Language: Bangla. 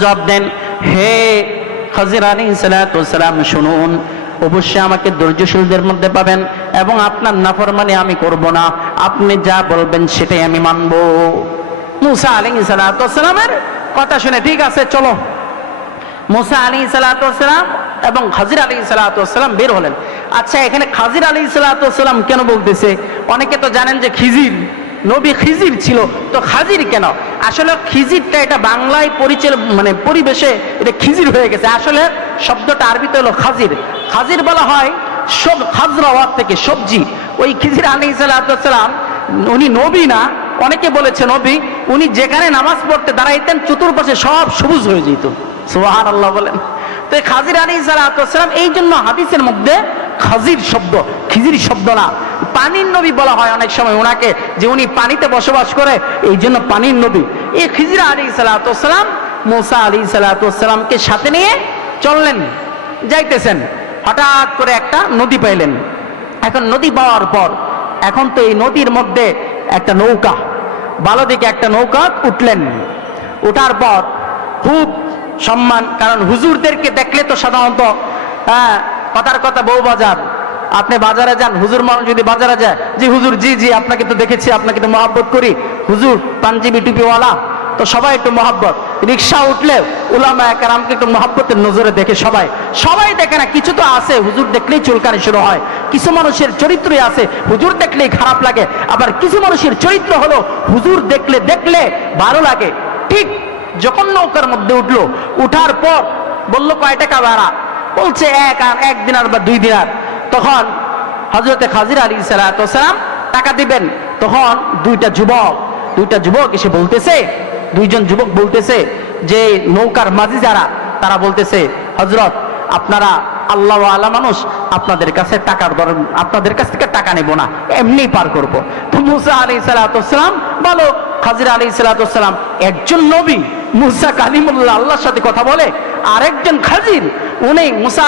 জবাব দেন, হে খাজির আলী সালাম, শুনুন, অবশ্যই আমাকে ধৈর্যশীলদের মধ্যে পাবেন এবং আপনার আমি করব না। আপনি যা বলবেন সেটাই আমি মানব। মুসা আলী সালামের কথা শুনে, ঠিক আছে, চলো। মুসা আলী এবং খাজির আলী বের হলেন। আচ্ছা এখানে খাজির আলী সালাম কেন বলতেছে? অনেকে তো জানেন যে খিজির নবী খিজির ছিল, তো খাজির কেন? আসলে খিজিরটা এটা বাংলায় পরিচয় মানে পরিবেশে এটা খিজির হয়ে গেছে। আসলে শব্দটা আরবিতে হলো খাজির। খাজির বলা হয় সব খাজরা ওয়ার থেকে সবজি। ওই খিজির আলী সালাম, উনি নবী না, অনেকে বলেছে নবী, উনি যেখানে নামাজ পড়তে দাঁড়াইতেন, চতুর্পাশে সব সবুজ হয়ে যেত। সোহান আল্লাহ বলেন। তো খাজির আলী সালাম এই জন্য হাদিসের মধ্যে খাজির শব্দ, খিজির শব্দ না। পানির নবী বলা হয় অনেক সময় ওনাকে, যে উনি পানিতে বসবাস করে, এই জন্য পানির নবী। এই খিজির আলী সালাতাম মোসা আলী সালাতামকে সাথে নিয়ে চললেন, যাইতেছেন। হঠাৎ করে একটা নদী পাইলেন। এখন নদী পাওয়ার পর, এখন তো এই নদীর মধ্যে একটা নৌকা ভালো দিকে একটা নৌকা উঠলেন। উঠার পর খুব সম্মান, কারণ হুজুরদেরকে দেখলে তো সাধারণত হ্যাঁ কথার কথা বউ বাজার। আপনি বাজারে যান, হুজুর মানুষ যদি বাজারে যায় জি হুজুর, জি জি, আপনাকে তো দেখেছি, আপনাকে তো মহাব্বত করি। হুজুর পাঞ্জাবি টুপিওয়ালা, তো সবাই একটু মহাব্বত। রিক্সা উঠলে উলামা একরামকে একটু মহাব্বতের নজরে দেখে সবাই। সবাই দেখে না, কিছু তো আছে, হুজুর দেখলেই চুলকানি শুরু হয়। কিছু মানুষের চরিত্রই আছে, হুজুর দেখলেই খারাপ লাগে। আবার কিছু মানুষের চরিত্র হলো, হুজুর দেখলে দেখলে ভালো লাগে। ঠিক যখন নৌকার মধ্যে উঠল, উঠার পর বলল, কয় টাকা ভাড়া? বলছে, এক, আর এক দিনার বা দুই দিনার তখন হজরতে খাজির আলী সালাম টাকা দিবেন। তখন দুইটা যুবক দুইটা যুবক এসে বলতেছে, দুইজন যুবক বলতেছে, যে নৌকার মাঝি যারা, তারা বলতেছে হজরত আপনারা আল্লাহ আলা মানুষ, আপনাদের কাছে টাকার দর, আপনাদের কাছ থেকে টাকা নেব না, এমনি পার করব। তো মুসা আলী সালাতাম বলো, খাজির আলী সালাতাম একজন নবী, মুসা কালিমুল্লাহ আল্লাহর সাথে কথা বলে, আরেকজন খাজির, উনি মুসা